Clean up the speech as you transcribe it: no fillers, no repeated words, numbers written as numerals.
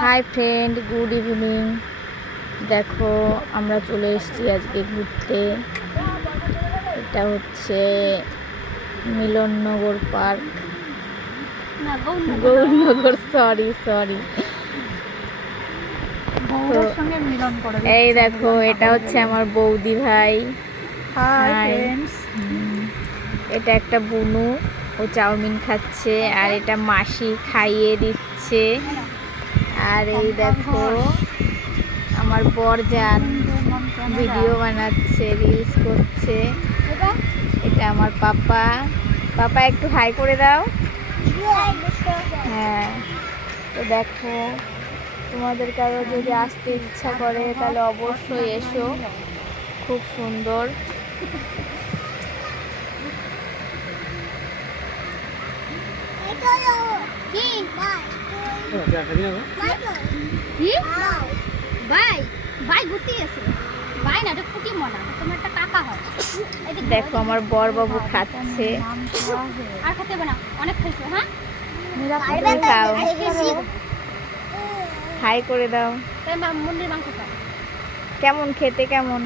Hi friend, good evening. দেখো আমরা চলে এসেছি আজকে ঘুরতে। এটা হচ্ছে মিলননগর পার্ক, গৌরনগর, সরি। এই দেখো, এটা হচ্ছে আমার বৌদি ভাই। হাই। এটা একটা বুনু, ও চাউমিন খাচ্ছে, আর এটা মাসি খাইয়ে দিচ্ছে। আর এই দেখো আমার বরজান ভিডিও বানাচ্ছে, রিলস করছে। এটা আমার পাপা একটু হাই করে দাও। হ্যাঁ, তো দেখো, তোমাদের কারো যদি আসতে ইচ্ছা করে তাহলে অবশ্যই এসো, খুব সুন্দর। দেখো আমার বর বাবু খাচ্ছে। খাও, হাই করে দাও। কেমন খেতে, কেমন?